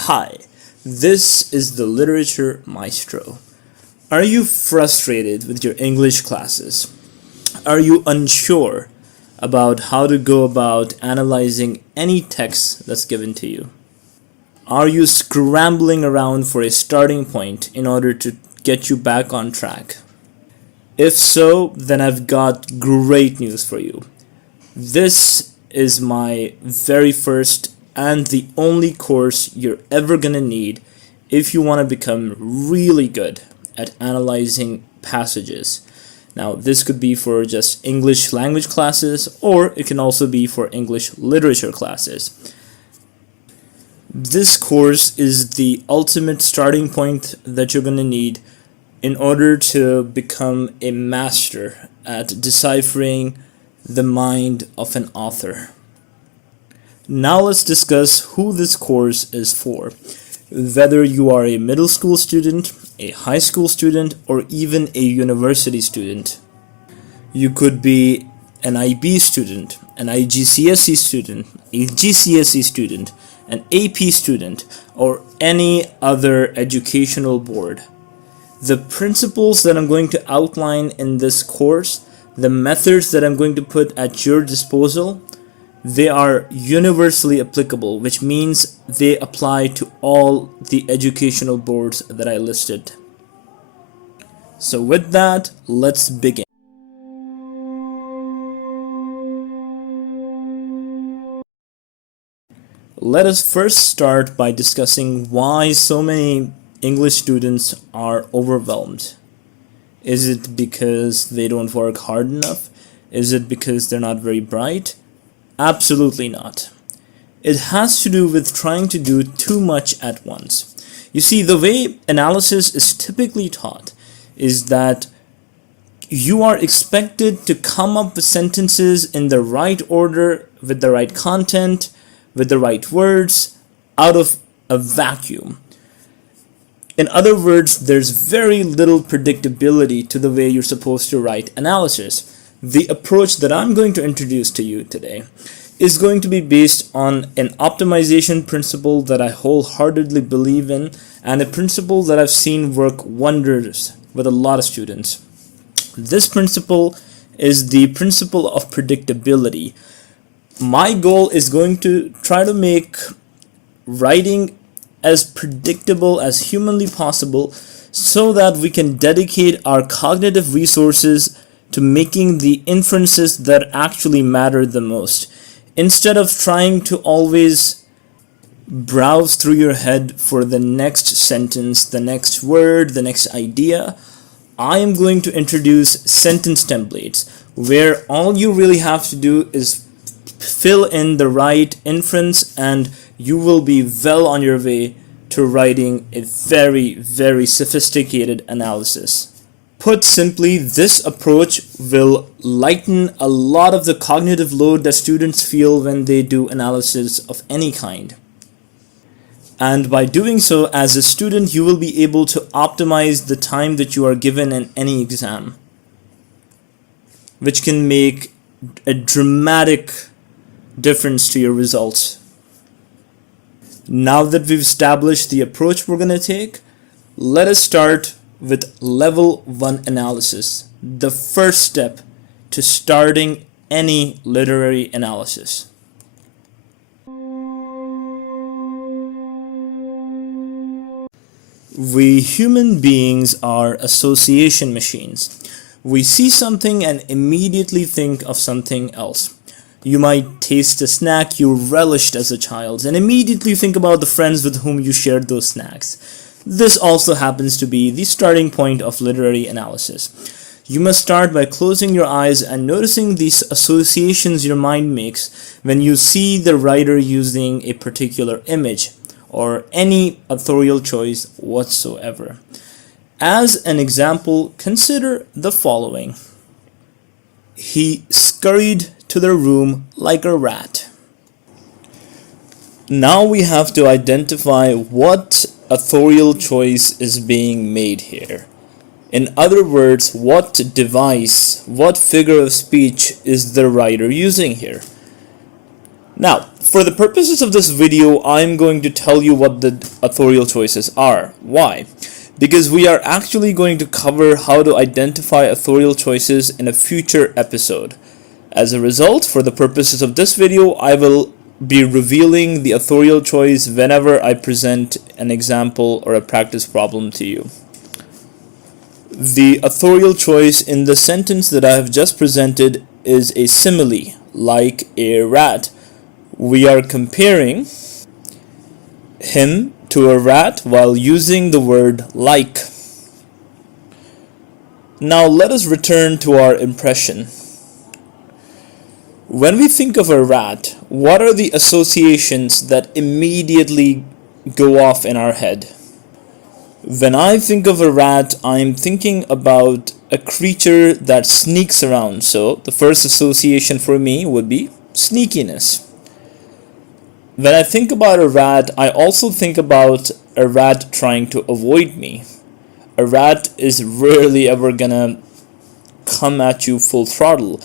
Hi, this is the Literature Maestro. Are you frustrated with your English classes? Are you unsure about how to go about analyzing any text that's given to you? Are you scrambling around for a starting point in order to get you back on track? If so, then I've got great news for you. This is my very first and the only course you're ever gonna need if you want to become really good at analyzing passages. Now, this could be for just English language classes, or it can also be for English literature classes. This course is the ultimate starting point that you're going to need in order to become a master at deciphering the mind of an author. Now let's discuss who this course is for. Whether you are a middle school student, a high school student, or even a university student. You could be an IB student, an IGCSE student, a GCSE student, an AP student, or any other educational board. The principles that I'm going to outline in this course, the methods that I'm going to put at your disposal, they are universally applicable, which means they apply to all the educational boards that I listed. So with that, let's begin. Let us first start by discussing why so many English students are overwhelmed. Is it because they don't work hard enough? Is it because they're not very bright? Absolutely not. It has to do with trying to do too much at once. You see, the way analysis is typically taught is that you are expected to come up with sentences in the right order, with the right content, with the right words, out of a vacuum. In other words, there's very little predictability to the way you're supposed to write analysis. The approach that I'm going to introduce to you today is going to be based on an optimization principle that I wholeheartedly believe in, and a principle that I've seen work wonders with a lot of students. This principle is the principle of predictability. My goal is going to try to make writing as predictable as humanly possible so that we can dedicate our cognitive resources to making the inferences that actually matter the most. Instead of trying to always browse through your head for the next sentence, the next word, the next idea, I am going to introduce sentence templates where all you really have to do is fill in the right inference and you will be well on your way to writing a very, very sophisticated analysis. Put simply, this approach will lighten a lot of the cognitive load that students feel when they do analysis of any kind. And by doing so, as a student, you will be able to optimize the time that you are given in any exam, which can make a dramatic difference to your results. Now that we've established the approach we're going to take, let us start with level 1 analysis, the first step to starting any literary analysis. We human beings are association machines. We see something and immediately think of something else. You might taste a snack you relished as a child and immediately think about the friends with whom you shared those snacks. This also happens to be the starting point of literary analysis. You must start by closing your eyes and noticing these associations your mind makes when you see the writer using a particular image or any authorial choice whatsoever. As an example, consider the following. He scurried to the room like a rat. Now we have to identify what authorial choice is being made here. In other words, what device, what figure of speech is the writer using here? Now, for the purposes of this video, I'm going to tell you what the authorial choices are. Why? Because we are actually going to cover how to identify authorial choices in a future episode. As a result, for the purposes of this video, I will be revealing the authorial choice whenever I present an example or a practice problem to you. The authorial choice in the sentence that I have just presented is a simile, like a rat. We are comparing him to a rat while using the word like. Now let us return to our impression. When we think of a rat, what are the associations that immediately go off in our head? When I think of a rat, I'm thinking about a creature that sneaks around. So the first association for me would be sneakiness. When I think about a rat, I also think about a rat trying to avoid me. A rat is rarely ever gonna come at you full throttle.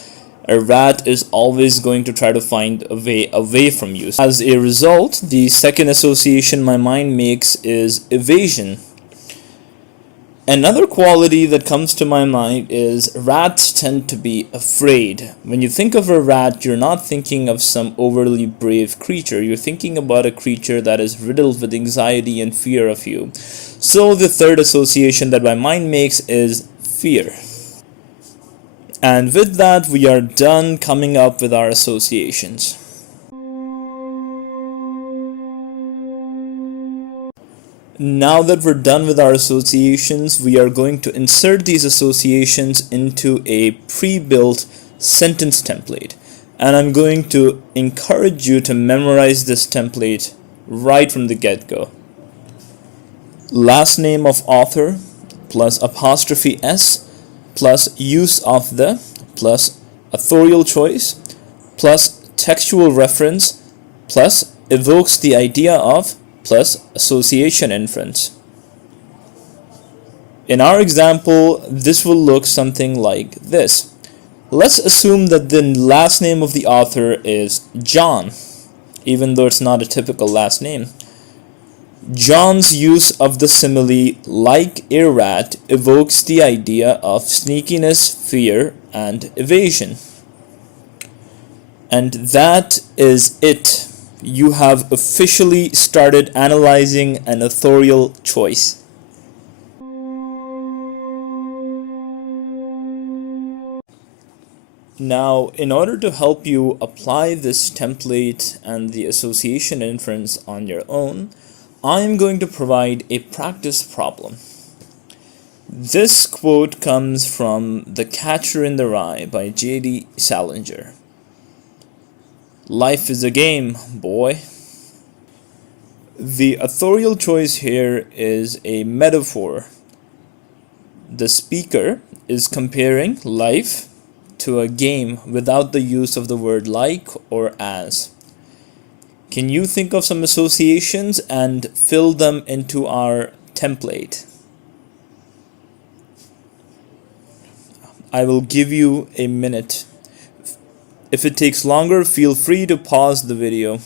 A rat is always going to try to find a way away from you. As a result, the second association my mind makes is evasion. Another quality that comes to my mind is rats tend to be afraid. When you think of a rat, you're not thinking of some overly brave creature. You're thinking about a creature that is riddled with anxiety and fear of you. So the third association that my mind makes is fear. And with that, we are done coming up with our associations. Now that we're done with our associations, we are going to insert these associations into a pre-built sentence template. And I'm going to encourage you to memorize this template right from the get-go. Last name of author plus apostrophe S plus use of the plus authorial choice plus textual reference plus evokes the idea of plus association inference. In our example, this will look something like this. Let's assume that the last name of the author is John, even though it's not a typical last name. John's use of the simile like a rat evokes the idea of sneakiness, fear, and evasion. And that is it. You have officially started analyzing an authorial choice. Now, in order to help you apply this template and the association inference on your own, I am going to provide a practice problem. This quote comes from The Catcher in the Rye by J.D. Salinger. Life is a game, boy. The authorial choice here is a metaphor. The speaker is comparing life to a game without the use of the word like or as. Can you think of some associations and fill them into our template? I will give you a minute. If it takes longer, feel free to pause the video.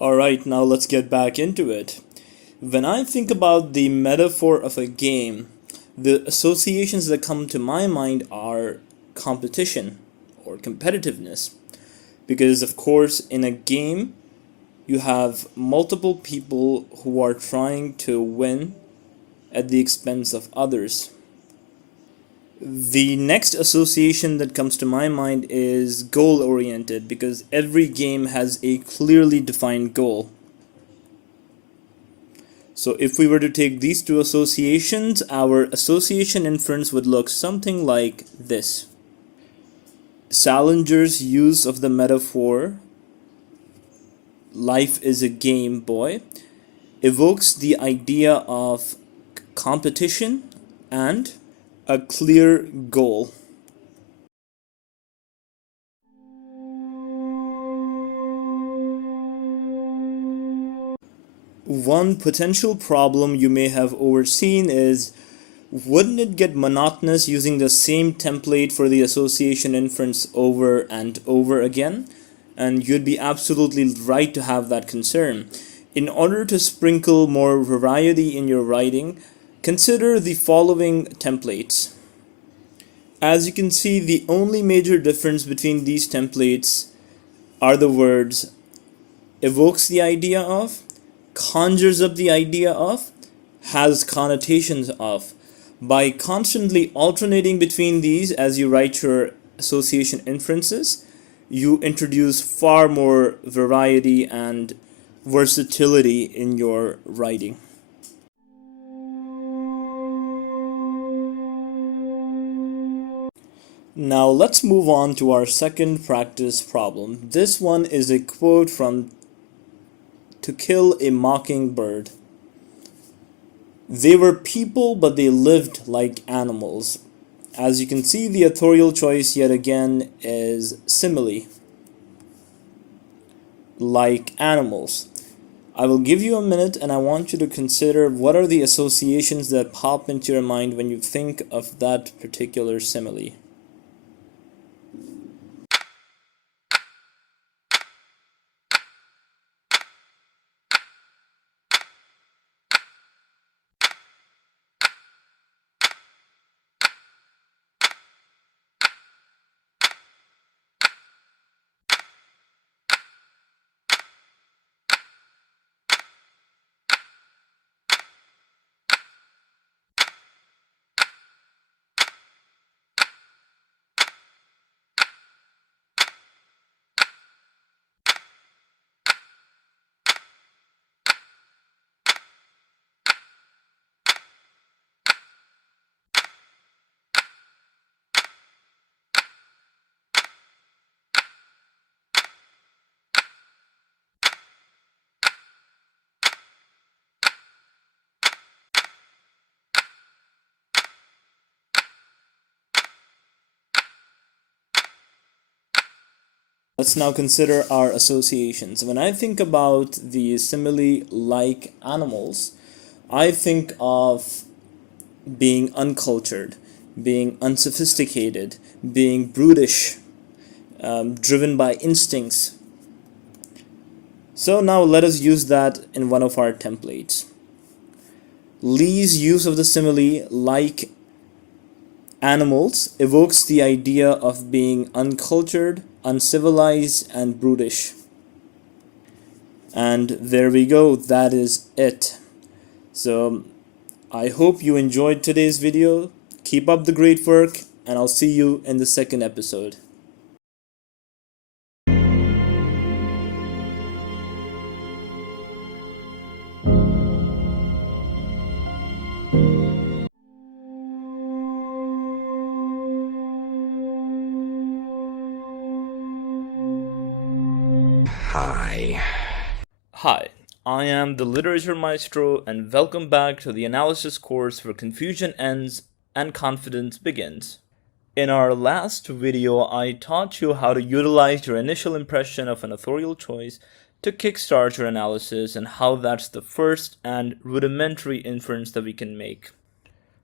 Alright, now let's get back into it. When I think about the metaphor of a game, the associations that come to my mind are competition or competitiveness. Because, of course, in a game, you have multiple people who are trying to win at the expense of others. The next association that comes to my mind is goal oriented, because every game has a clearly defined goal. So if we were to take these two associations, our association inference would look something like this. Salinger's use of the metaphor "life is a game, boy" evokes the idea of competition and a clear goal. One potential problem you may have overseen is, wouldn't it get monotonous using the same template for the association inference over and over again? And you'd be absolutely right to have that concern. In order to sprinkle more variety in your writing, consider the following templates. As you can see, the only major difference between these templates are the words "evokes the idea of," "conjures up the idea of," "has connotations of." By constantly alternating between these as you write your association inferences, you introduce far more variety and versatility in your writing. Now let's move on to our second practice problem. This one is a quote from To Kill a Mockingbird. They were people, but they lived like animals. As you can see, the authorial choice yet again is simile. Like animals. I will give you a minute and I want you to consider what are the associations that pop into your mind when you think of that particular simile. Let's now consider our associations. When I think about the simile "like animals," I think of being uncultured, being unsophisticated, being brutish, driven by instincts. So now let us use that in one of our templates. Lee's use of the simile "like animals" evokes the idea of being uncultured, uncivilized, and brutish. And there we go, that is it. So I hope you enjoyed today's video. Keep up the great work, and I'll see you in the second episode. Hi, I am the Literature Maestro, and welcome back to the analysis course where confusion ends and confidence begins. In our last video, I taught you how to utilize your initial impression of an authorial choice to kickstart your analysis, and how that's the first and rudimentary inference that we can make.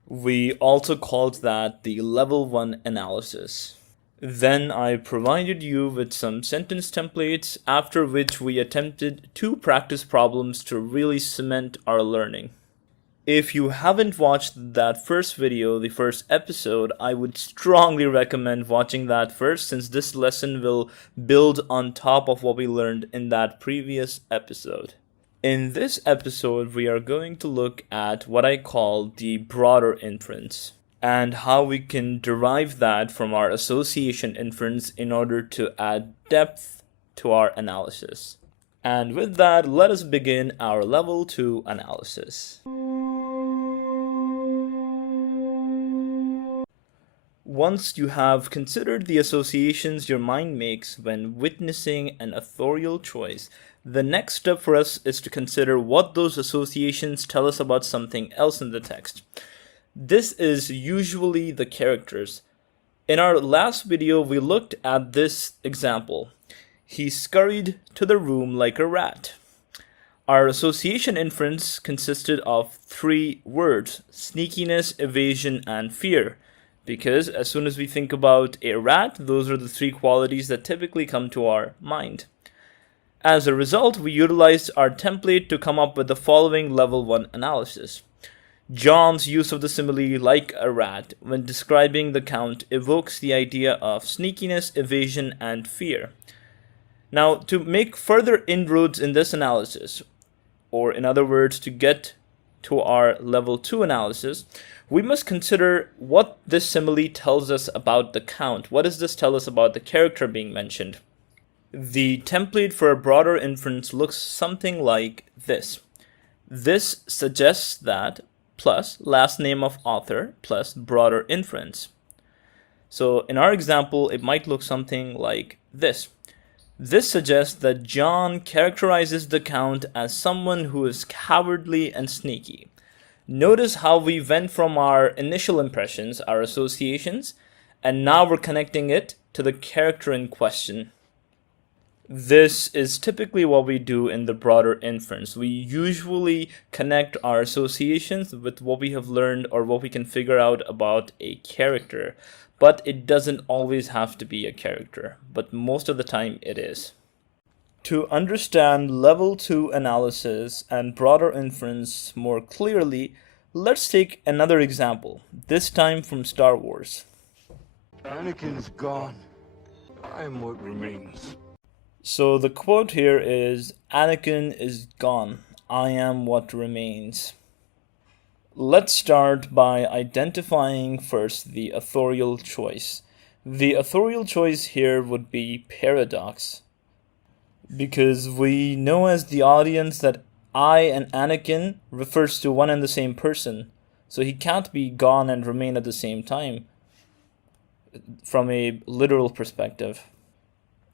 We also called that the level 1 analysis. Then I provided you with some sentence templates, after which we attempted 2 practice problems to really cement our learning. If you haven't watched that first video, the first episode, I would strongly recommend watching that first, since this lesson will build on top of what we learned in that previous episode. In this episode, we are going to look at what I call the broader inference, and how we can derive that from our association inference in order to add depth to our analysis. And with that, let us begin our level 2 analysis. Once you have considered the associations your mind makes when witnessing an authorial choice, the next step for us is to consider what those associations tell us about something else in the text. This is usually the characters. In our last video, we looked at this example. He scurried to the room like a rat. Our association inference consisted of 3 words: sneakiness, evasion, and fear. Because as soon as we think about a rat, those are the 3 qualities that typically come to our mind. As a result, we utilized our template to come up with the following level 1 analysis. John's use of the simile "like a rat" when describing the Count evokes the idea of sneakiness, evasion, and fear. Now, to make further inroads in this analysis, or in other words, to get to our level 2 analysis, we must consider what this simile tells us about the Count. What does this tell us about the character being mentioned? The template for a broader inference looks something like this. This suggests that plus last name of author plus broader inference. So in our example, it might look something like this. This suggests that John characterizes the Count as someone who is cowardly and sneaky. Notice how we went from our initial impressions, our associations, and now we're connecting it to the character in question. This is typically what we do in the broader inference. We usually connect our associations with what we have learned or what we can figure out about a character. But it doesn't always have to be a character, but most of the time it is. To understand level 2 analysis and broader inference more clearly, let's take another example, this time from Star Wars. Anakin's gone. I am what remains. So the quote here is, "Anakin is gone. I am what remains." Let's start by identifying first the authorial choice. The authorial choice here would be paradox, because we know as the audience that I and Anakin refers to one and the same person, so he can't be gone and remain at the same time from a literal perspective.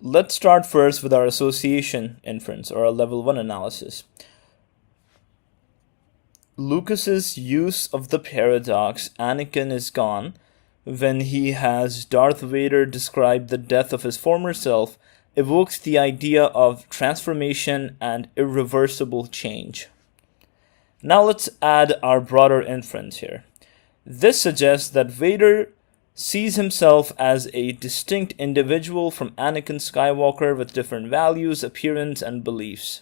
Let's start first with our association inference, or our level 1 analysis. Lucas's use of the paradox "Anakin is gone" when he has Darth Vader describe the death of his former self evokes the idea of transformation and irreversible change. Now let's add our broader inference here. This suggests that Vader sees himself as a distinct individual from Anakin Skywalker with different values, appearance, and beliefs.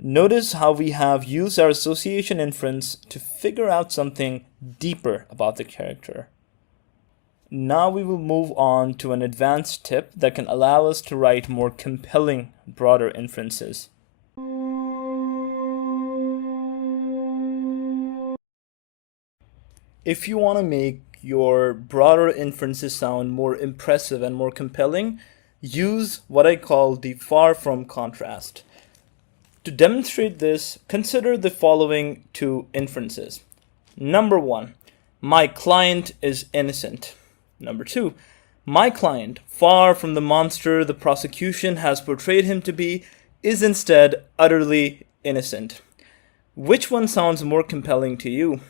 Notice how we have used our association inference to figure out something deeper about the character. Now we will move on to an advanced tip that can allow us to write more compelling, broader inferences. If you want to make your broader inferences sound more impressive and more compelling, use what I call the far from contrast. To demonstrate this, consider the following 2 inferences. Number 1, my client is innocent. Number 2, my client, far from the monster the prosecution has portrayed him to be, is instead utterly innocent. Which one sounds more compelling to you?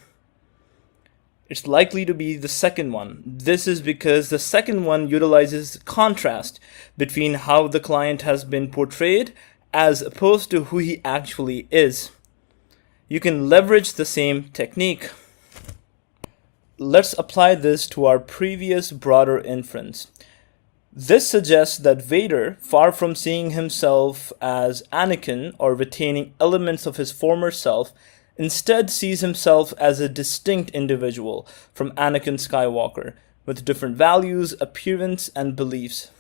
It's likely to be the second one. This is because the second one utilizes contrast between how the client has been portrayed as opposed to who he actually is. You can leverage the same technique. Let's apply this to our previous broader inference. This suggests that Vader, far from seeing himself as Anakin or retaining elements of his former self, instead sees himself as a distinct individual from Anakin Skywalker, with different values, appearance, and beliefs.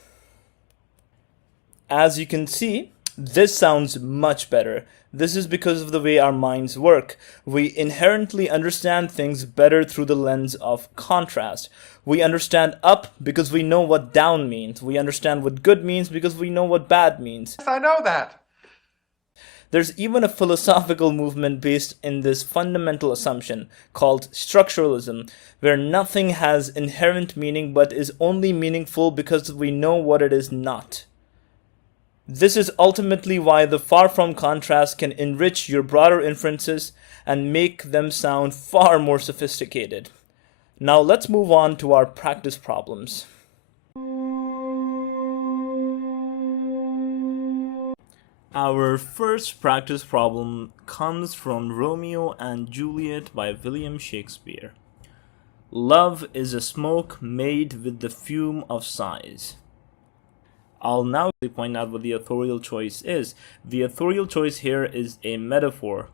As you can see, this sounds much better. This is because of the way our minds work. We inherently understand things better through the lens of contrast. We understand up because we know what down means. We understand what good means because we know what bad means. Yes, I know that. There's even a philosophical movement based in this fundamental assumption called structuralism, where nothing has inherent meaning but is only meaningful because we know what it is not. This is ultimately why the far from contrast can enrich your broader inferences and make them sound far more sophisticated. Now let's move on to our practice problems. Our first practice problem comes from Romeo and Juliet by William Shakespeare. Love is a smoke made with the fume of sighs. I'll now point out what the authorial choice is. The authorial choice here is a metaphor.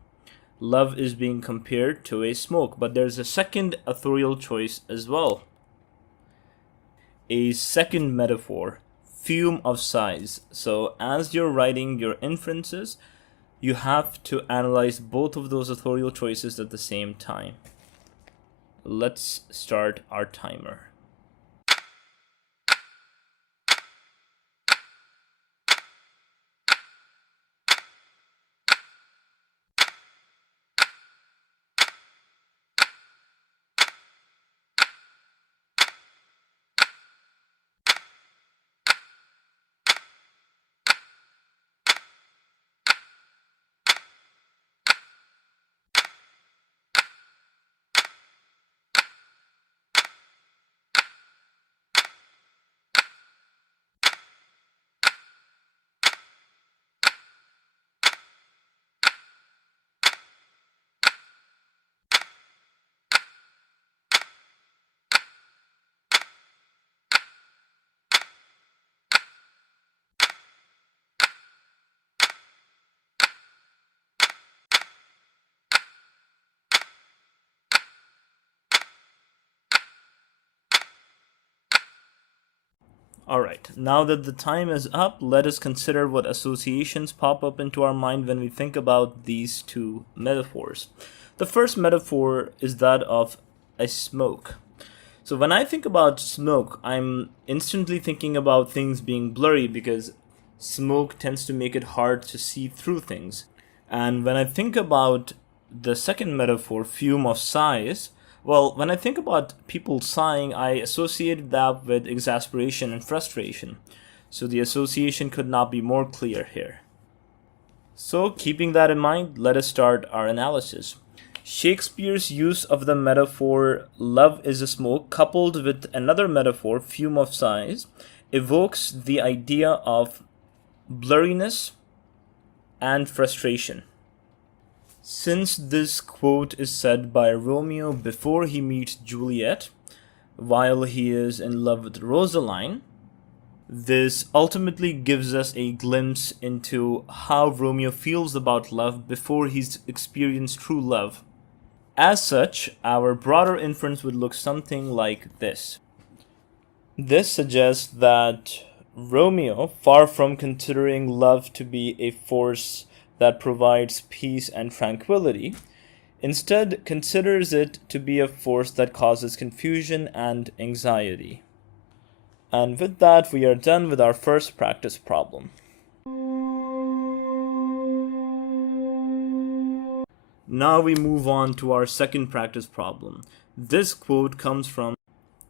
Love is being compared to a smoke, but there's a second authorial choice as well. A second metaphor, fume of sighs. So as you're writing your inferences, you have to analyze both of those authorial choices at the same time. Let's start our timer. Alright, now that the time is up, let us consider what associations pop up into our mind when we think about these two metaphors. The first metaphor is that of a smoke. So when I think about smoke, I'm instantly thinking about things being blurry because smoke tends to make it hard to see through things. And when I think about the second metaphor, fume of sighs, well, when I think about people sighing, I associate that with exasperation and frustration. So the association could not be more clear here. So keeping that in mind, let us start our analysis. Shakespeare's use of the metaphor love is a smoke coupled with another metaphor, fume of sighs, evokes the idea of blurriness and frustration. Since this quote is said by Romeo before he meets Juliet, while he is in love with Rosaline, this ultimately gives us a glimpse into how Romeo feels about love before he's experienced true love. As such, our broader inference would look something like this. This suggests that Romeo, far from considering love to be a force that provides peace and tranquility, instead considers it to be a force that causes confusion and anxiety. And with that, we are done with our first practice problem. Now we move on to our second practice problem. This quote comes from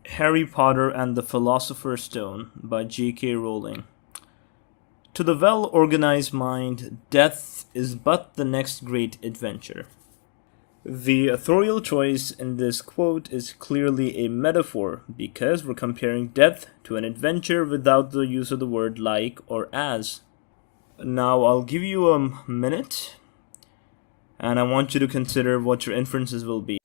Harry Potter and the Philosopher's Stone by J.K. Rowling. To the well-organized mind, death is but the next great adventure. The authorial choice in this quote is clearly a metaphor because we're comparing death to an adventure without the use of the word like or as. Now I'll give you a minute, and I want you to consider what your inferences will be.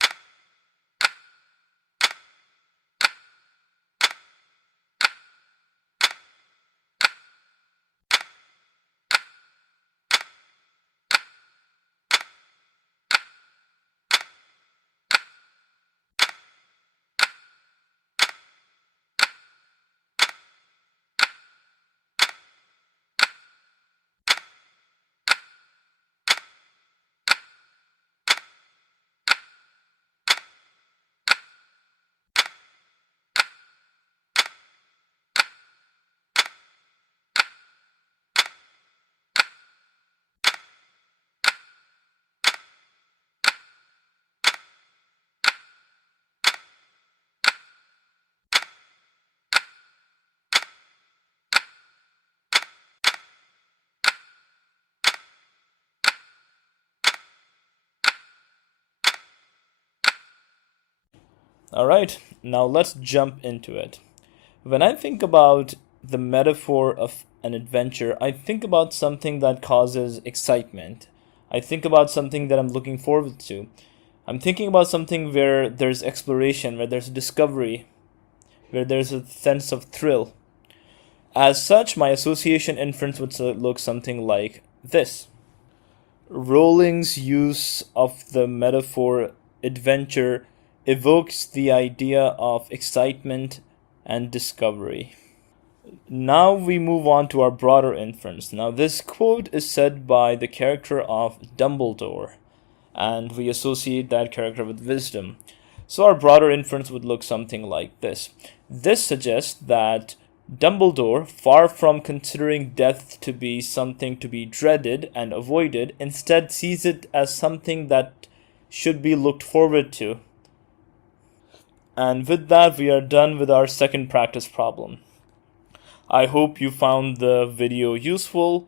Alright, now let's jump into it. When I think about the metaphor of an adventure, I think about something that causes excitement. I think about something that I'm looking forward to. I'm thinking about something where there's exploration, where there's discovery, where there's a sense of thrill. As such, my association inference would look something like this. Rowling's use of the metaphor adventure evokes the idea of excitement and discovery. Now we move on to our broader inference. Now, this quote is said by the character of Dumbledore, and we associate that character with wisdom. So, our broader inference would look something like this. This suggests that Dumbledore, far from considering death to be something to be dreaded and avoided, instead sees it as something that should be looked forward to. And with that, we are done with our second practice problem. I hope you found the video useful.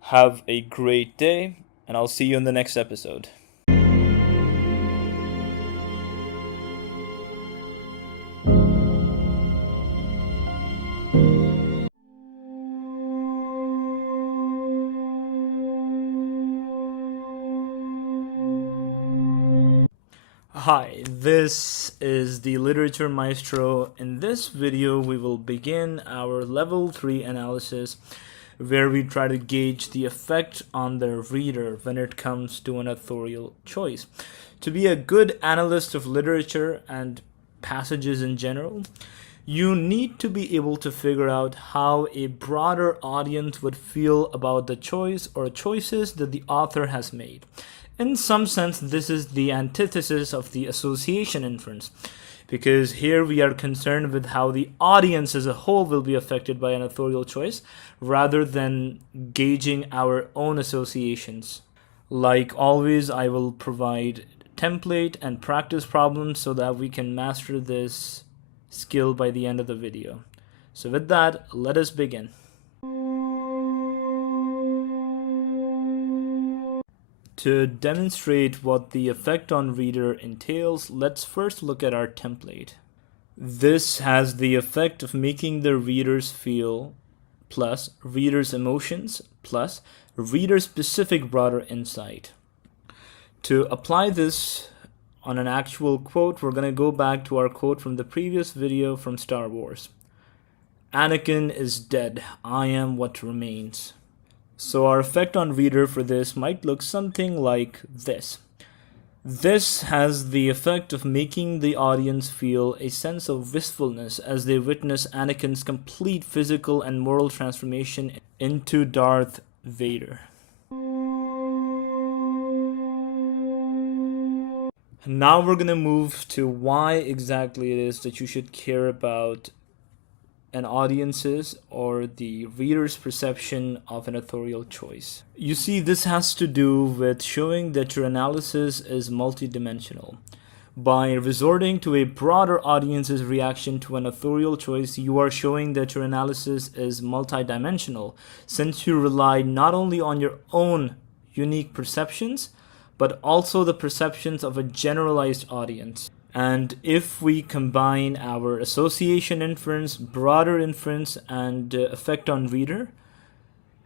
Have a great day, and I'll see you in the next episode. Hi, this is the Literature Maestro. In this video, we will begin our Level 3 analysis, where we try to gauge the effect on the reader when it comes to an authorial choice. To be a good analyst of literature and passages in general, you need to be able to figure out how a broader audience would feel about the choice or choices that the author has made. In some sense, this is the antithesis of the association inference, because here we are concerned with how the audience as a whole will be affected by an authorial choice, rather than gauging our own associations. Like always, I will provide template and practice problems so that we can master this skill by the end of the video. So with that, let us begin. To demonstrate what the effect on reader entails, let's first look at our template. This has the effect of making the readers feel, plus readers' emotions, plus reader-specific broader insight. To apply this on an actual quote, we're going to go back to our quote from the previous video from Star Wars. Anakin is dead. I am what remains. So our effect on reader for this might look something like this. This has the effect of making the audience feel a sense of wistfulness as they witness Anakin's complete physical and moral transformation into Darth Vader. Now we're going to move to why exactly it is that you should care about an audience's or the reader's perception of an authorial choice. You see, this has to do with showing that your analysis is multidimensional. By resorting to a broader audience's reaction to an authorial choice, you are showing that your analysis is multidimensional, since you rely not only on your own unique perceptions, but also the perceptions of a generalized audience. And if we combine our association inference, broader inference, and effect on reader,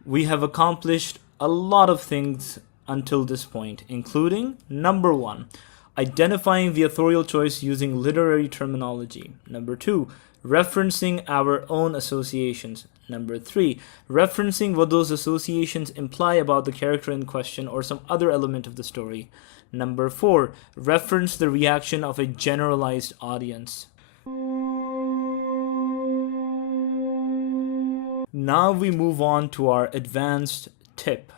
we have accomplished a lot of things until this point, including number 1, identifying the authorial choice using literary terminology. Number 2, referencing our own associations. Number 3, referencing what those associations imply about the character in question or some other element of the story. Number 4, reference the reaction of a generalized audience. Now we move on to our advanced tip.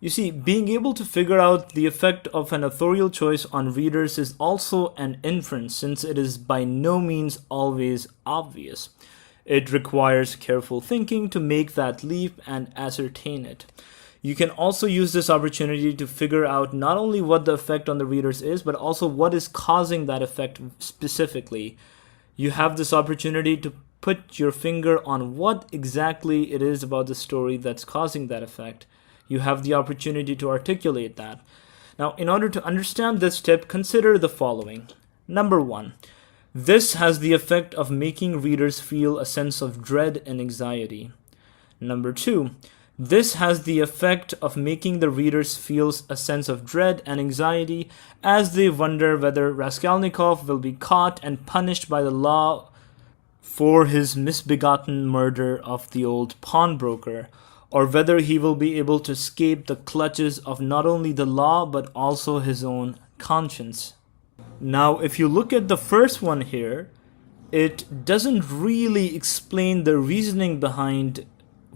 You see, being able to figure out the effect of an authorial choice on readers is also an inference, since it is by no means always obvious. It requires careful thinking to make that leap and ascertain it. You can also use this opportunity to figure out not only what the effect on the readers is, but also what is causing that effect specifically. You have this opportunity to put your finger on what exactly it is about the story that's causing that effect. You have the opportunity to articulate that. Now, in order to understand this tip, consider the following. Number 1. This has the effect of making readers feel a sense of dread and anxiety. Number 2. This has the effect of making the readers feel a sense of dread and anxiety as they wonder whether Raskolnikov will be caught and punished by the law for his misbegotten murder of the old pawnbroker, or whether he will be able to escape the clutches of not only the law but also his own conscience. Now, if you look at the first one here, it doesn't really explain the reasoning behind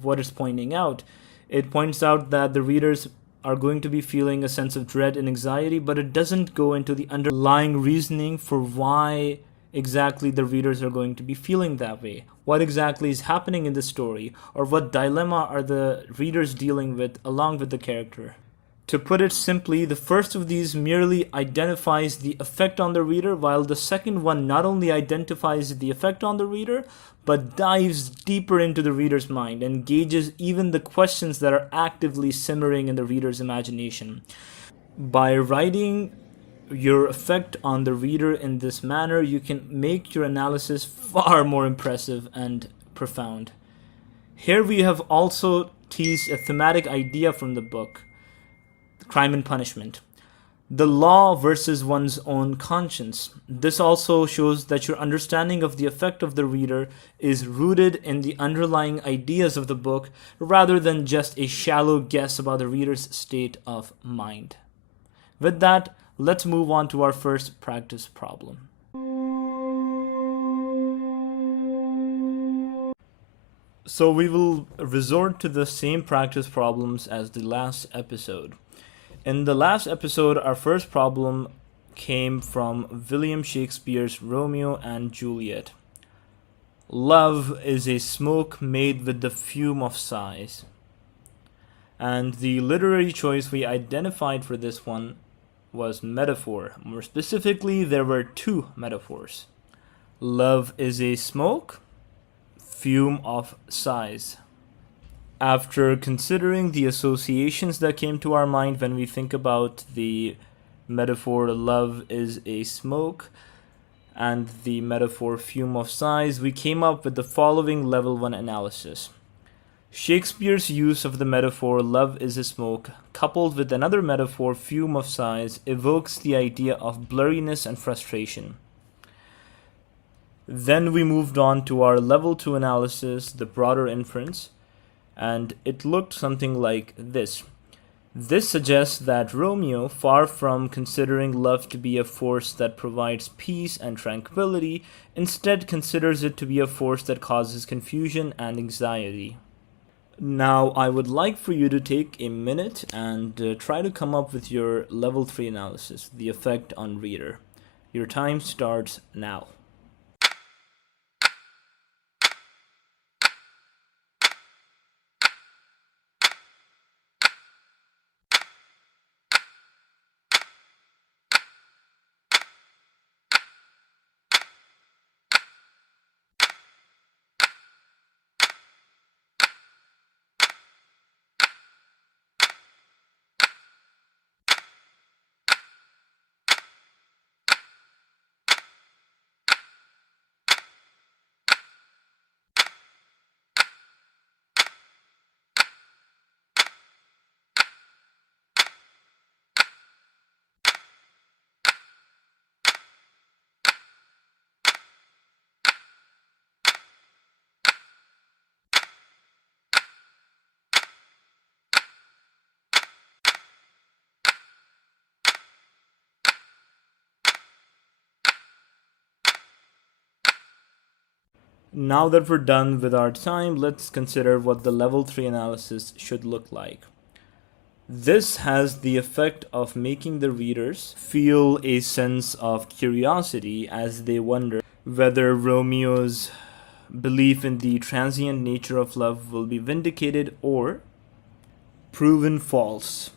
what it's pointing out. It points out that the readers are going to be feeling a sense of dread and anxiety, but it doesn't go into the underlying reasoning for why exactly the readers are going to be feeling that way. What exactly is happening in the story, or what dilemma are the readers dealing with along with the character. To put it simply, the first of these merely identifies the effect on the reader, while the second one not only identifies the effect on the reader, but dives deeper into the reader's mind and gauges even the questions that are actively simmering in the reader's imagination. By writing your effect on the reader in this manner, you can make your analysis far more impressive and profound. Here we have also teased a thematic idea from the book, crime and punishment. The law versus one's own conscience. This also shows that your understanding of the effect of the reader is rooted in the underlying ideas of the book rather than just a shallow guess about the reader's state of mind. With that, let's move on to our first practice problem. So we will resort to the same practice problems as the last episode. In the last episode, our first problem came from William Shakespeare's Romeo and Juliet. Love is a smoke made with the fume of sighs. And the literary choice we identified for this one was metaphor. More specifically, there were two metaphors. Love is a smoke, fume of sighs. After considering the associations that came to our mind when we think about the metaphor love is a smoke and the metaphor fume of sighs, we came up with the following level 1 analysis. Shakespeare's use of the metaphor love is a smoke, coupled with another metaphor fume of sighs, evokes the idea of blurriness and frustration. Then we moved on to our level 2 analysis, the broader inference, and it looked something like this. This suggests that Romeo, far from considering love to be a force that provides peace and tranquility, instead considers it to be a force that causes confusion and anxiety. Now, I would like for you to take a minute and try to come up with your level 3 analysis, the effect on reader. Your time starts now. Now that we're done with our time, let's consider what the level 3 analysis should look like. This has the effect of making the readers feel a sense of curiosity as they wonder whether Romeo's belief in the transient nature of love will be vindicated or proven false.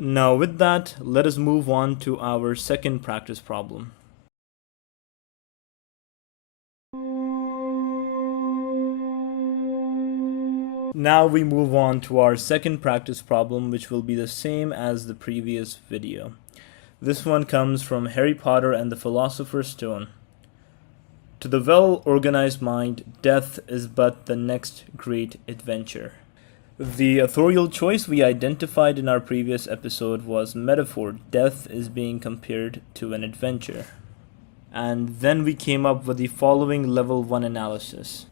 Now, with that, let us move on to our second practice problem. Now we move on to our second practice problem, which will be the same as the previous video. This one comes from Harry Potter and the Philosopher's Stone. To the well-organized mind, death is but the next great adventure. The authorial choice we identified in our previous episode was metaphor. Death is being compared to an adventure. And then we came up with the following level 1 analysis.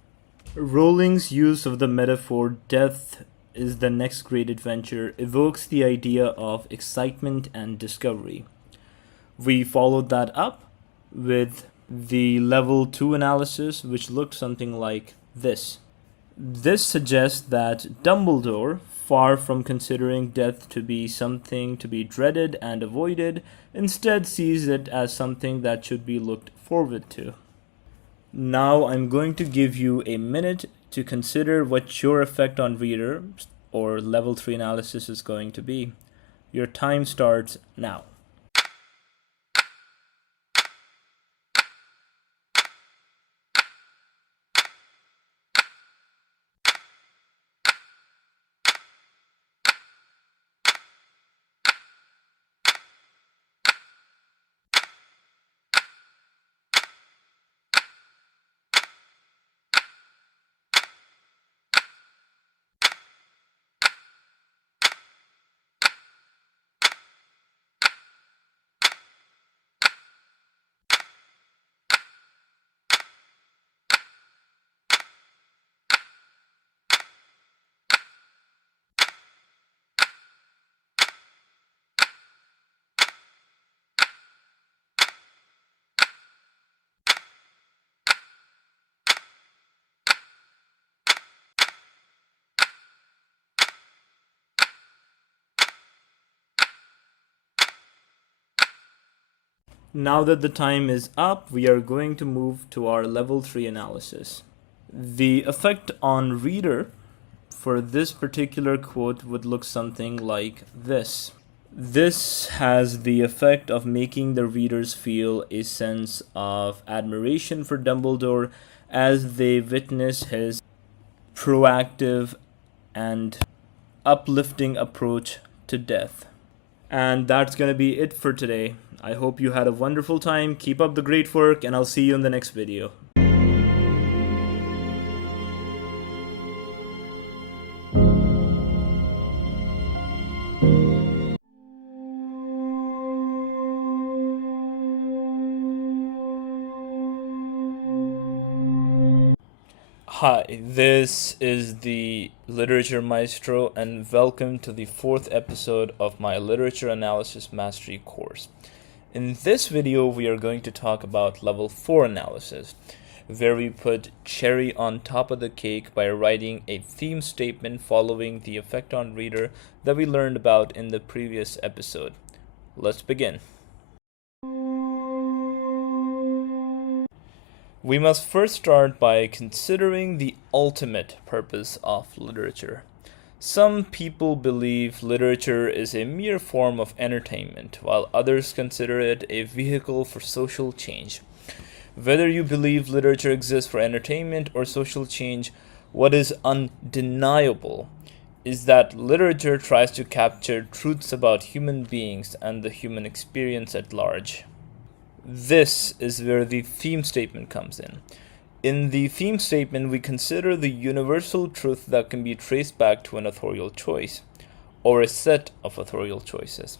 Rowling's use of the metaphor death is the next great adventure evokes the idea of excitement and discovery. We followed that up with the level 2 analysis, which looked something like this. This suggests that Dumbledore, far from considering death to be something to be dreaded and avoided, instead sees it as something that should be looked forward to. Now I'm going to give you a minute to consider what your effect on reader or level 3 analysis is going to be. Your time starts now. Now that the time is up, we are going to move to our level 3 analysis. The effect on reader for this particular quote would look something like this. This has the effect of making the readers feel a sense of admiration for Dumbledore as they witness his proactive and uplifting approach to death. And that's going to be it for today. I hope you had a wonderful time. Keep up the great work, and I'll see you in the next video. Hi, this is the Literature Maestro, and welcome to the 4th episode of my Literature Analysis Mastery course. In this video, we are going to talk about level 4 analysis, where we put cherry on top of the cake by writing a theme statement following the effect on reader that we learned about in the previous episode. Let's begin. We must first start by considering the ultimate purpose of literature. Some people believe literature is a mere form of entertainment, while others consider it a vehicle for social change. Whether you believe literature exists for entertainment or social change, what is undeniable is that literature tries to capture truths about human beings and the human experience at large. This is where the theme statement comes in. In the theme statement, we consider the universal truth that can be traced back to an authorial choice, or a set of authorial choices.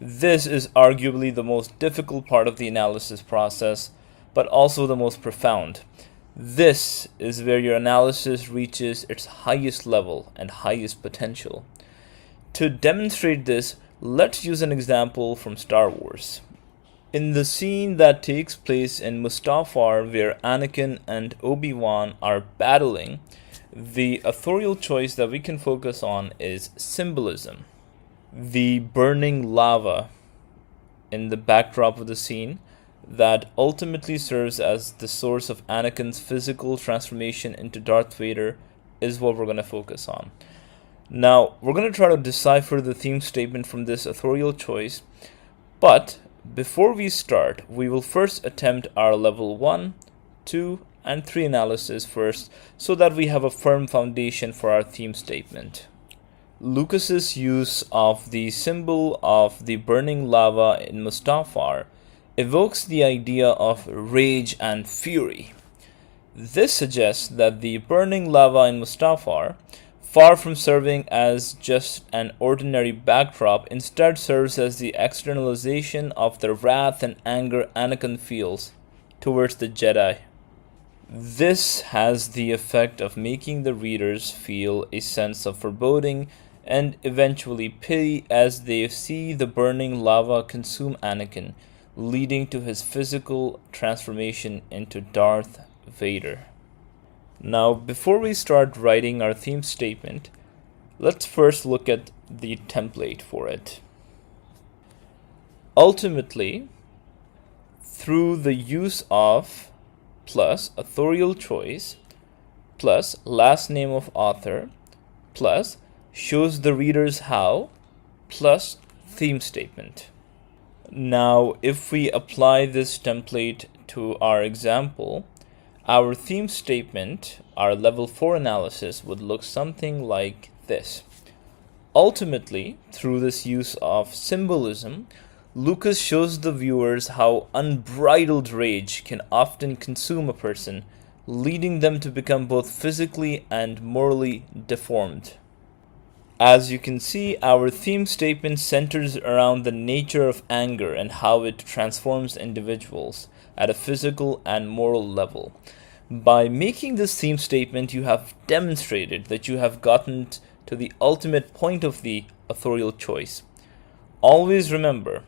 This is arguably the most difficult part of the analysis process, but also the most profound. This is where your analysis reaches its highest level and highest potential. To demonstrate this, let's use an example from Star Wars. In the scene that takes place in Mustafar, where Anakin and Obi-Wan are battling, the authorial choice that we can focus on is symbolism. The burning lava in the backdrop of the scene that ultimately serves as the source of Anakin's physical transformation into Darth Vader is what we're going to focus on. Now, we're going to try to decipher the theme statement from this authorial choice, but before we start, we will first attempt our level 1, 2, and 3 analysis first, so that we have a firm foundation for our theme statement. Lucas's use of the symbol of the burning lava in Mustafar evokes the idea of rage and fury. This suggests that the burning lava in Mustafar, far from serving as just an ordinary backdrop, instead serves as the externalization of the wrath and anger Anakin feels towards the Jedi. This has the effect of making the readers feel a sense of foreboding and eventually pity as they see the burning lava consume Anakin, leading to his physical transformation into Darth Vader. Now, before we start writing our theme statement, let's first look at the template for it. Ultimately, through the use of plus authorial choice plus last name of author plus shows the readers how plus theme statement. Now, if we apply this template to our example, our theme statement, our level 4 analysis, would look something like this. Ultimately, through this use of symbolism, Lucas shows the viewers how unbridled rage can often consume a person, leading them to become both physically and morally deformed. As you can see, our theme statement centers around the nature of anger and how it transforms individuals at a physical and moral level. By making this theme statement, you have demonstrated that you have gotten to the ultimate point of the authorial choice. Always remember,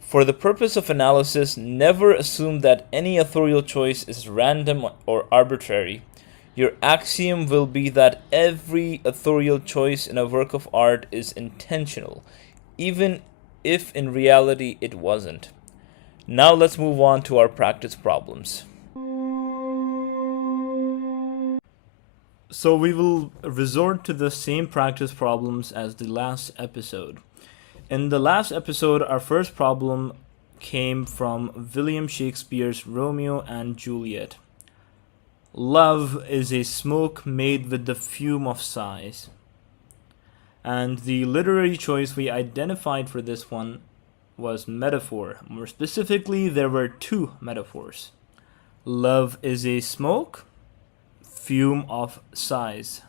for the purpose of analysis, never assume that any authorial choice is random or arbitrary. Your axiom will be that every authorial choice in a work of art is intentional, even if in reality it wasn't. Now let's move on to our practice problems. So we will resort to the same practice problems as the last episode. In the last episode, our first problem came from William Shakespeare's Romeo and Juliet. Love is a smoke made with the fume of sighs. And the literary choice we identified for this one was metaphor. More specifically, there were two metaphors. Love is a smoke, fume of sighs.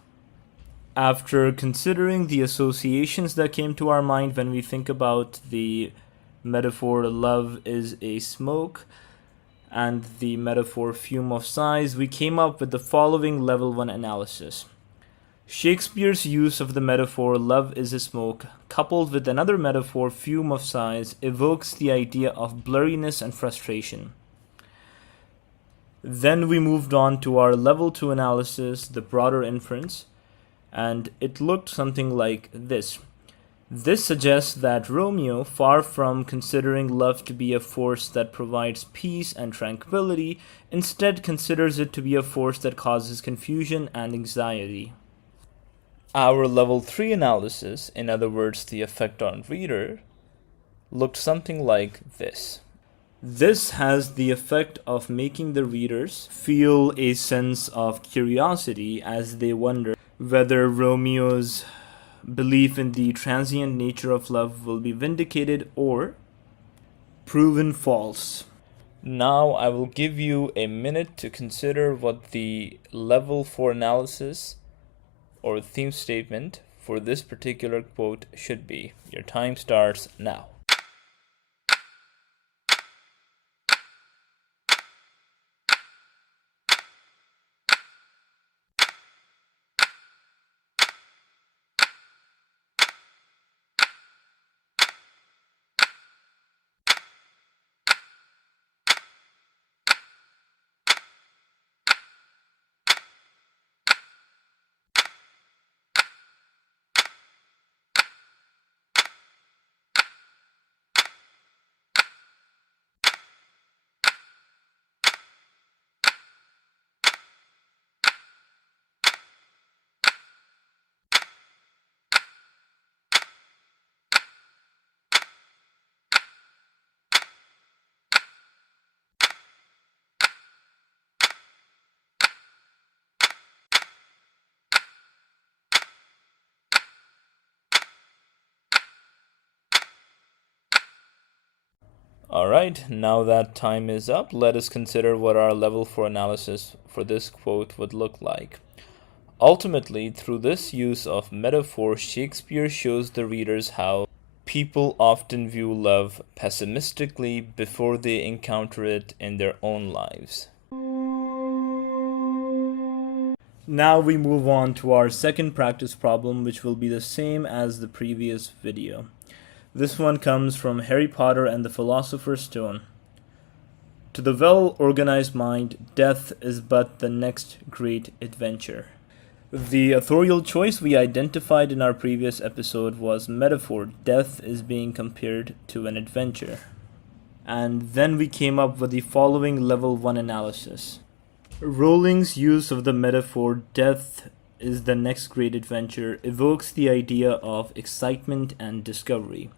After considering the associations that came to our mind when we think about the metaphor love is a smoke and the metaphor fume of sighs, we came up with the following level 1 analysis. Shakespeare's use of the metaphor love is a smoke, coupled with another metaphor fume of sighs, evokes the idea of blurriness and frustration. Then we moved on to our level 2 analysis, the broader inference, and it looked something like this. This suggests that Romeo, far from considering love to be a force that provides peace and tranquility, instead considers it to be a force that causes confusion and anxiety. Our level 3 analysis, in other words, the effect on reader, looked something like this. This has the effect of making the readers feel a sense of curiosity as they wonder whether Romeo's belief in the transient nature of love will be vindicated or proven false. Now I will give you a minute to consider what the level 4 analysis or theme statement for this particular quote should be. Your time starts now. Alright, now that time is up, let us consider what our level 4 analysis for this quote would look like. Ultimately, through this use of metaphor, Shakespeare shows the readers how people often view love pessimistically before they encounter it in their own lives. Now we move on to our second practice problem, which will be the same as the previous video. This one comes from Harry Potter and the Philosopher's Stone. To the well-organized mind, death is but the next great adventure. The authorial choice we identified in our previous episode was metaphor. Death is being compared to an adventure. And then we came up with the following level 1 analysis. Rowling's use of the metaphor death is the next great adventure evokes the idea of excitement and discovery.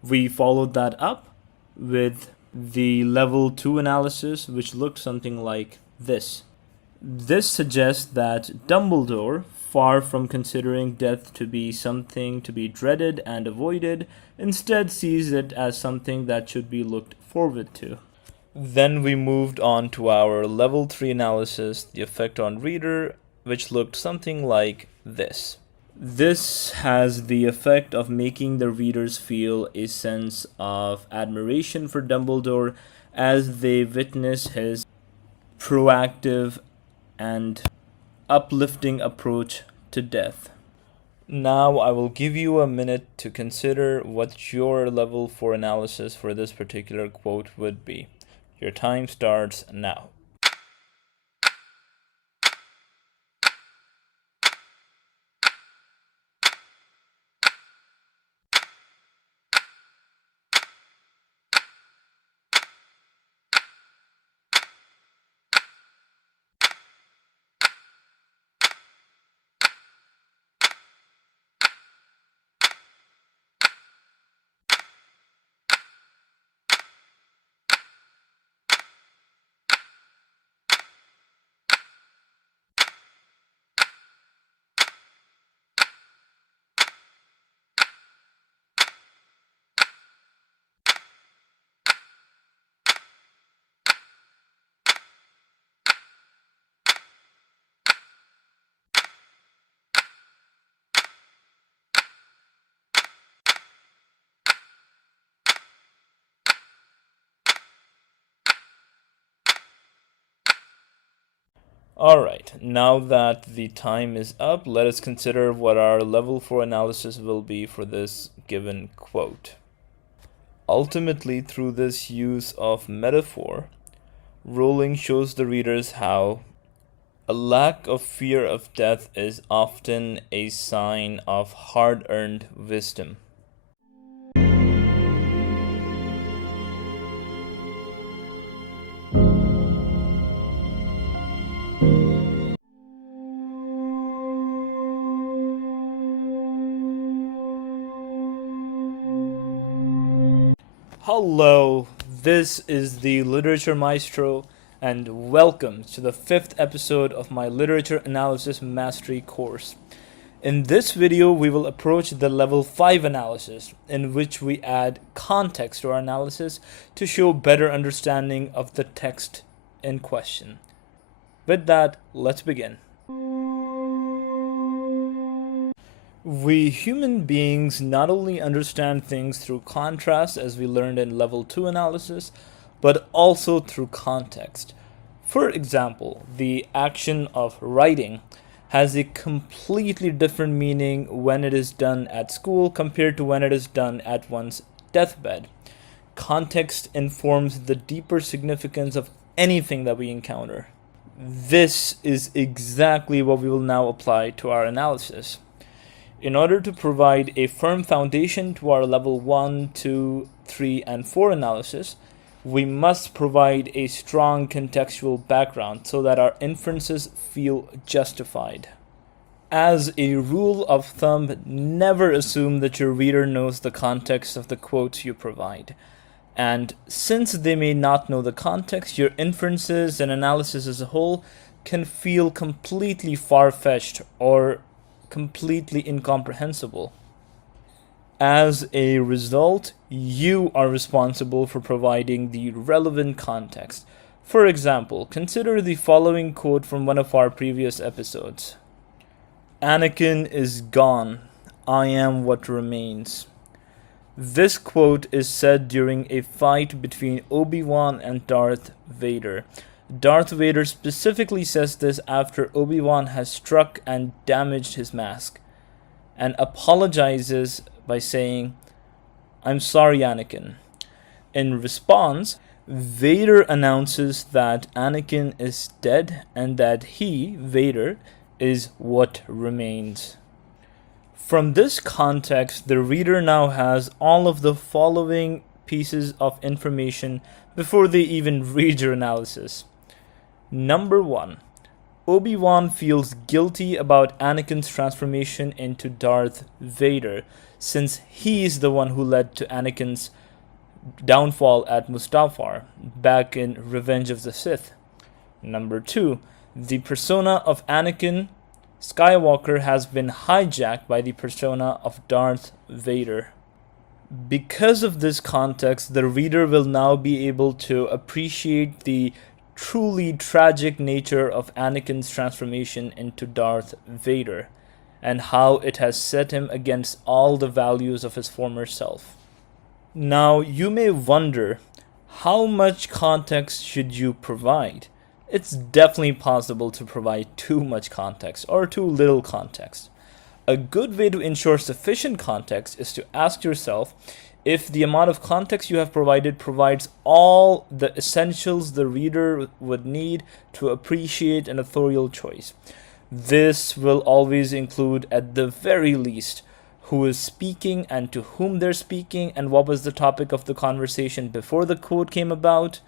We followed that up with the level 2 analysis, which looked something like this. This suggests that Dumbledore, far from considering death to be something to be dreaded and avoided, instead sees it as something that should be looked forward to. Then we moved on to our level 3 analysis, the effect on reader, which looked something like this. This has the effect of making the readers feel a sense of admiration for Dumbledore as they witness his proactive and uplifting approach to death. Now I will give you a minute to consider what your level 4 analysis for this particular quote would be. Your time starts now. Alright, now that the time is up, let us consider what our level 4 analysis will be for this given quote. Ultimately, through this use of metaphor, Rowling shows the readers how a lack of fear of death is often a sign of hard-earned wisdom. Hello, this is the Literature Maestro, and welcome to the 5th episode of my Literature Analysis Mastery course. In this video, we will approach the level 5 analysis, in which we add context to our analysis to show better understanding of the text in question. With that, let's begin. We human beings not only understand things through contrast, as we learned in level 2 analysis, but also through context. For example, the action of writing has a completely different meaning when it is done at school compared to when it is done at one's deathbed. Context informs the deeper significance of anything that we encounter. This is exactly what we will now apply to our analysis. In order to provide a firm foundation to our level 1, 2, 3, and 4 analysis, we must provide a strong contextual background so that our inferences feel justified. As a rule of thumb, never assume that your reader knows the context of the quotes you provide. And since they may not know the context, your inferences and analysis as a whole can feel completely far-fetched or completely incomprehensible. As a result, you are responsible for providing the relevant context. For example, consider the following quote from one of our previous episodes. Anakin is gone. I am what remains. This quote is said during a fight between Obi-Wan and Darth Vader. Darth Vader specifically says this after Obi-Wan has struck and damaged his mask, and apologizes by saying, "I'm sorry, Anakin." In response, Vader announces that Anakin is dead and that he, Vader, is what remains. From this context, the reader now has all of the following pieces of information before they even read your analysis. Number 1. Obi-Wan feels guilty about Anakin's transformation into Darth Vader, since he's the one who led to Anakin's downfall at Mustafar, back in Revenge of the Sith. Number 2. The persona of Anakin Skywalker has been hijacked by the persona of Darth Vader. Because of this context, the reader will now be able to appreciate the truly tragic nature of Anakin's transformation into Darth Vader, and how it has set him against all the values of his former self. Now, you may wonder, how much context should you provide? It's definitely possible to provide too much context or too little context. A good way to ensure sufficient context is to ask yourself if the amount of context you have provided provides all the essentials the reader would need to appreciate an authorial choice. This will always include, at the very least, who is speaking and to whom they're speaking and what was the topic of the conversation before the quote came about.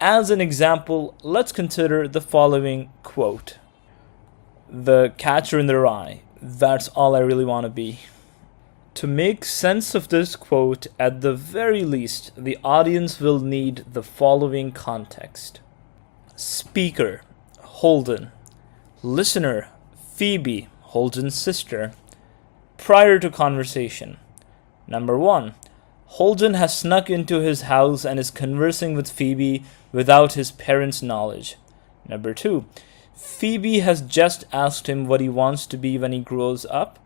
As an example, let's consider the following quote. "The catcher in the rye, that's all I really want to be." To make sense of this quote, at the very least, the audience will need the following context. Speaker, Holden. Listener, Phoebe, Holden's sister. Prior to conversation. Number 1. Holden has snuck into his house and is conversing with Phoebe without his parents' knowledge. Number 2. Phoebe has just asked him what he wants to be when he grows up,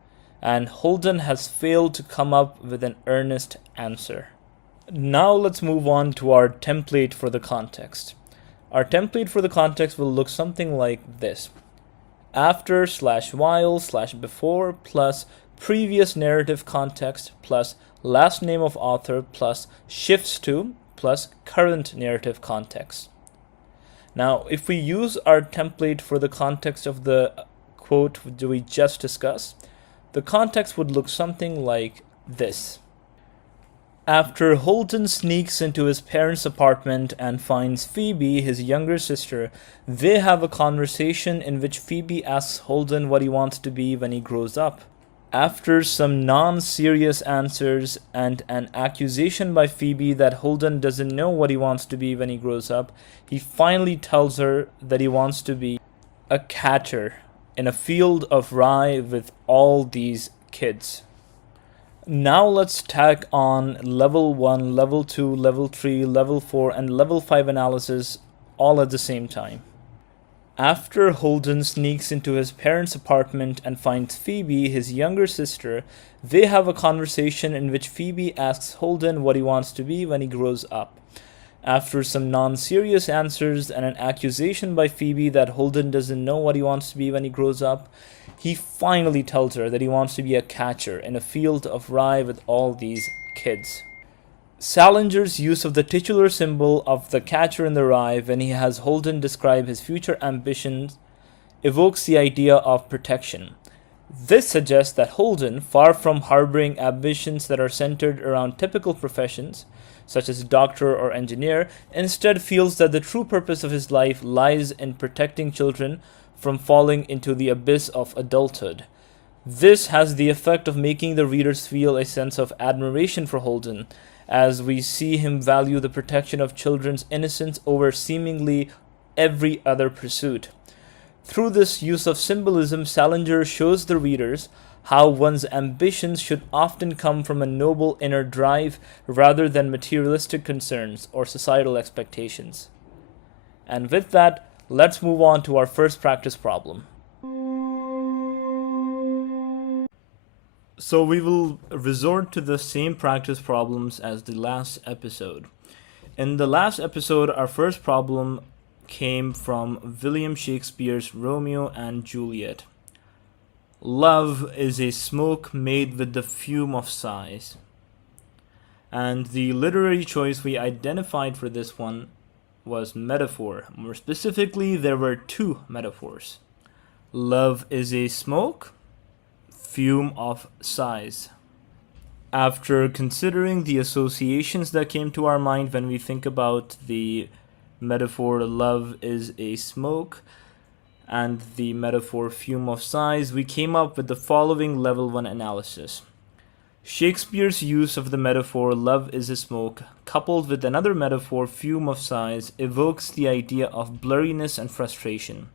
and Holden has failed to come up with an earnest answer. Now let's move on to our template for the context. Our template for the context will look something like this. After/while/before plus previous narrative context plus last name of author plus shifts to plus current narrative context. Now, if we use our template for the context of the quote that we just discussed, the context would look something like this. After Holden sneaks into his parents' apartment and finds Phoebe, his younger sister, they have a conversation in which Phoebe asks Holden what he wants to be when he grows up. After some non-serious answers and an accusation by Phoebe that Holden doesn't know what he wants to be when he grows up, he finally tells her that he wants to be a catcher in a field of rye with all these kids. Now let's tack on level 1, level 2, level 3, level 4, and level 5 analysis all at the same time. After Holden sneaks into his parents' apartment and finds Phoebe, his younger sister, they have a conversation in which Phoebe asks Holden what he wants to be when he grows up. After some non-serious answers and an accusation by Phoebe that Holden doesn't know what he wants to be when he grows up, he finally tells her that he wants to be a catcher in a field of rye with all these kids. Salinger's use of the titular symbol of the catcher in the rye when he has Holden describe his future ambitions evokes the idea of protection. This suggests that Holden, far from harboring ambitions that are centered around typical professions, such as doctor or engineer, instead feels that the true purpose of his life lies in protecting children from falling into the abyss of adulthood. This has the effect of making the readers feel a sense of admiration for Holden, as we see him value the protection of children's innocence over seemingly every other pursuit. Through this use of symbolism, Salinger shows the readers how one's ambitions should often come from a noble inner drive rather than materialistic concerns or societal expectations. And with that, let's move on to our first practice problem. So we will resort to the same practice problems as the last episode. In the last episode, our first problem came from William Shakespeare's Romeo and Juliet. Love is a smoke made with the fume of sighs. And the literary choice we identified for this one was metaphor. More specifically, there were two metaphors. Love is a smoke, fume of sighs. After considering the associations that came to our mind when we think about the metaphor love is a smoke and the metaphor fume of sighs, we came up with the following level 1 analysis. Shakespeare's use of the metaphor love is a smoke, coupled with another metaphor fume of sighs, evokes the idea of blurriness and frustration.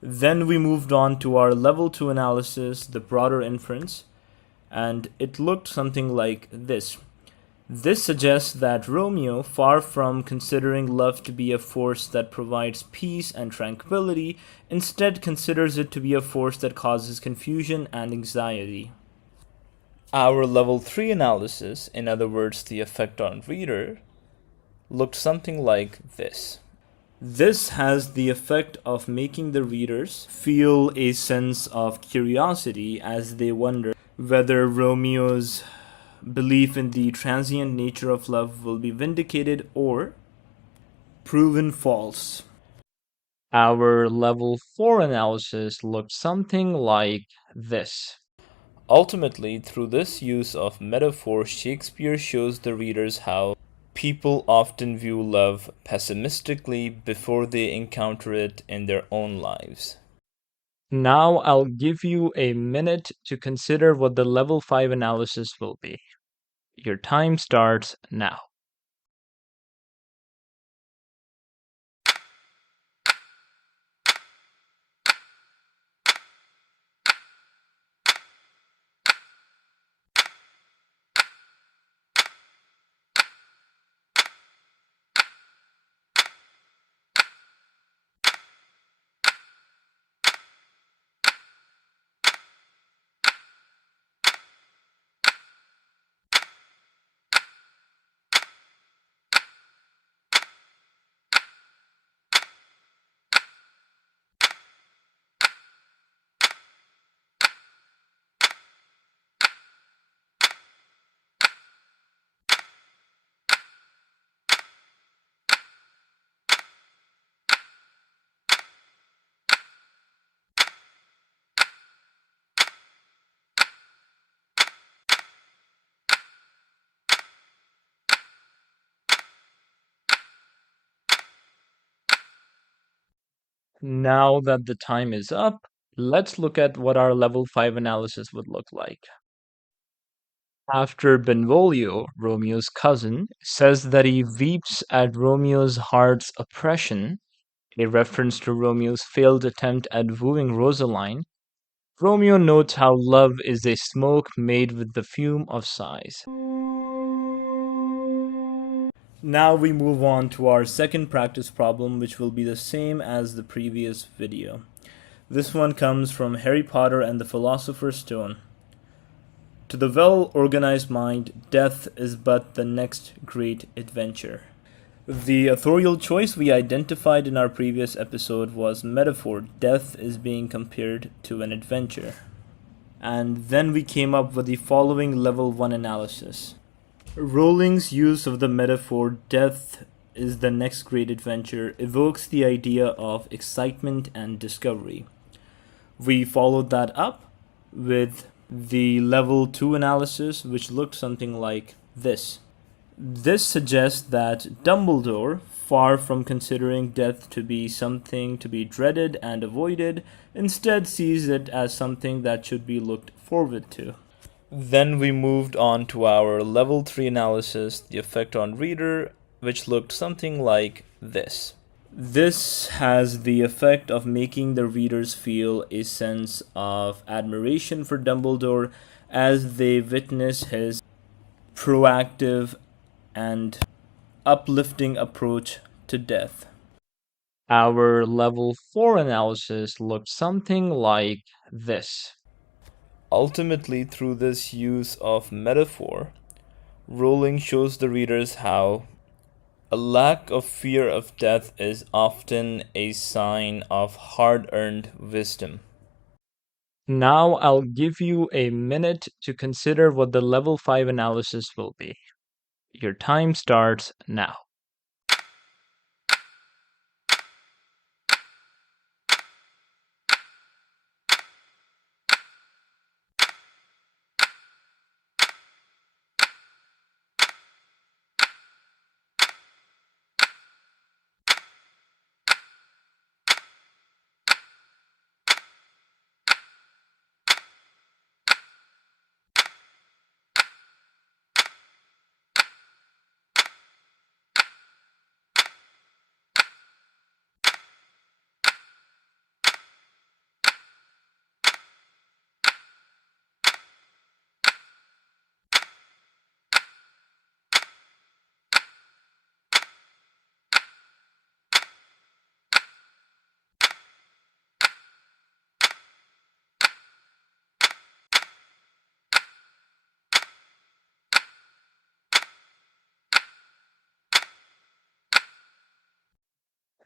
Then we moved on to our level 2 analysis, the broader inference, and it looked something like this. This suggests that Romeo, far from considering love to be a force that provides peace and tranquility, instead considers it to be a force that causes confusion and anxiety. Our level 3 analysis, in other words, the effect on reader, looked something like this. This has the effect of making the readers feel a sense of curiosity as they wonder whether Romeo's belief in the transient nature of love will be vindicated or proven false. Our level 4 analysis looked something like this. Ultimately, through this use of metaphor, Shakespeare shows the readers how people often view love pessimistically before they encounter it in their own lives. Now I'll give you a minute to consider what the level 5 analysis will be. Your time starts now. Now that the time is up, let's look at what our level 5 analysis would look like. After Benvolio, Romeo's cousin, says that he weeps at Romeo's heart's oppression, a reference to Romeo's failed attempt at wooing Rosaline, Romeo notes how love is a smoke made with the fume of sighs. Now we move on to our second practice problem, which will be the same as the previous video. This one comes from Harry Potter and the Philosopher's Stone. To the well-organized mind, death is but the next great adventure. The authorial choice we identified in our previous episode was metaphor. Death is being compared to an adventure. And then we came up with the following level 1 analysis. Rowling's use of the metaphor death is the next great adventure evokes the idea of excitement and discovery. We followed that up with the level 2 analysis, which looked something like this. This suggests that Dumbledore, far from considering death to be something to be dreaded and avoided, instead sees it as something that should be looked forward to. Then we moved on to our level 3 analysis, the effect on reader, which looked something like this. This has the effect of making the readers feel a sense of admiration for Dumbledore as they witness his proactive and uplifting approach to death. Our level 4 analysis looks something like this. Ultimately, through this use of metaphor, Rowling shows the readers how a lack of fear of death is often a sign of hard earned wisdom. Now I'll give you a minute to consider what the level 5 analysis will be. Your time starts now.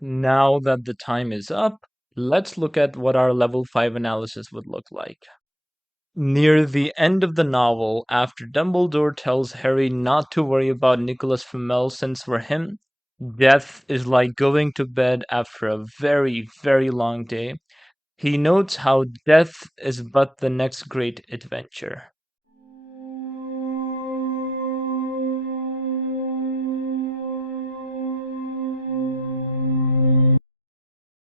Now that the time is up, let's look at what our level 5 analysis would look like. Near the end of the novel, after Dumbledore tells Harry not to worry about Nicholas Flamel since for him, death is like going to bed after a very, very long day, he notes how death is but the next great adventure.